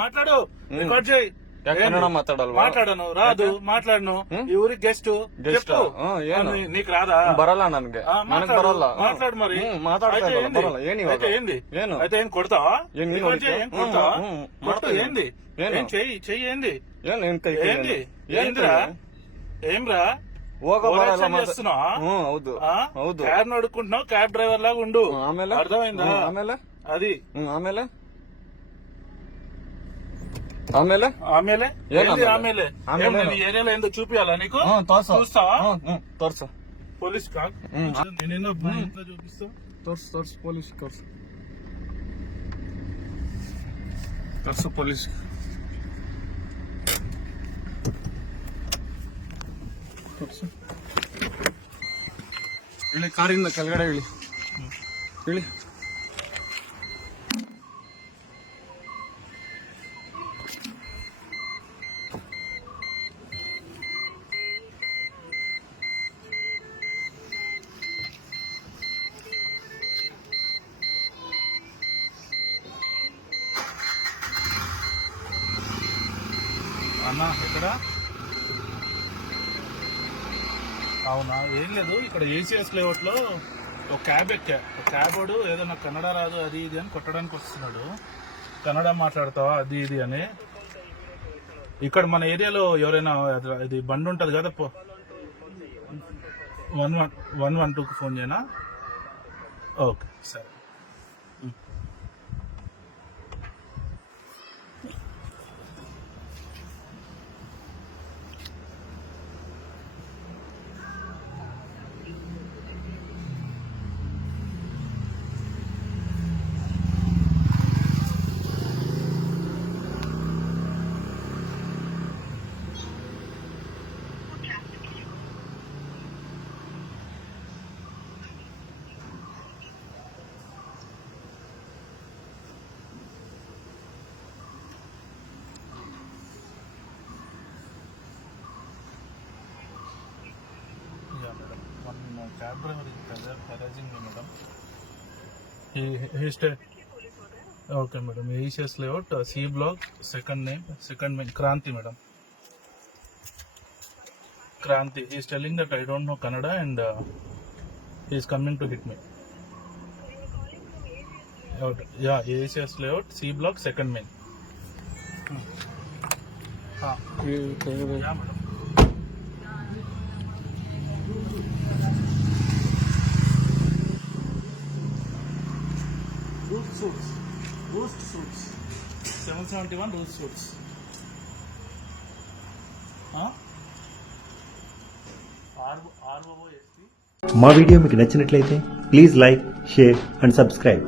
మాట్లాడు. రికార్డ్ మాట్లాడను. రాదు. మాట్లాడను. ఈ ఊరి గెస్ట్ గెస్ట్ నీకు రాదా? ಬರಲ್ಲ ನನ್ಗೆ ಬರಲ್ಲ ಮಾತಾಡ್ ಮರಿ ಮಾತಾಡ್ತಾ ಏನು అయితే ఏం కొడతావా? ఏం ఏంది? చెయ్యి చెయ్యి ఏంది? ఏంది? ఏంరా? ಹೌದು ಹೌದು ಕ್ಯಾಬ್ ಕ್ಯಾಬ್ ಡ್ರೈವರ್ లాగా ఉండు. అర్థమైందా? అది. ఆమెల? ಆಮೇಲೆ ಆಮೇಲೆ ಹೇಳ್ತೀರ ಆಮೇಲೆ ಆಮೇಲೆ ಏನ್ ನೀನ್ ಏರಿಯಾಲ ಎಂದ చూపియాలా నీకు? తోర్స చూస్తావా? తోర్స పోలీస్ కాక్ నేనేనా ఇంత చూపిస్తా? తోర్స తోర్స పోలీస్ తోర్స తోర్స పోలీస్. ತೋರ್ಸ ಕಾರಿಂದ ಕೆಳಗಡೆ ಹೇಳಿ ಹೇಳಿ అన్నా ఎక్కడ? అవునా? ఏం లేదు ఇక్కడ ఏసీఎస్ లేఅవుట్లో ఒక క్యాబ్ ఎక్కా. ఒక క్యాబ్ ఏదో నాకు కన్నడ రాదు అది ఇది అని కొట్టడానికి వస్తున్నాడు. కన్నడ మాట్లాడతావా అది ఇది అని. ఇక్కడ మన ఏరియాలో ఎవరైనా ఇది బండి ఉంటుంది కదా పో వన్ వన్ వన్ వన్ టూకి ఫోన్ చేయనా? ఓకే సరే. Okay madam Asia's layout C block second name second name Kranti madam Kranti he is telling that I don't know Kannada and he is coming to hit me yeah Asia's layout C block second name हाँ ये कह रहे madam suits. Roost suits. 771 roost suits. Huh? ROSP. మా video మీకు నచ్చినట్లయితే please like share and subscribe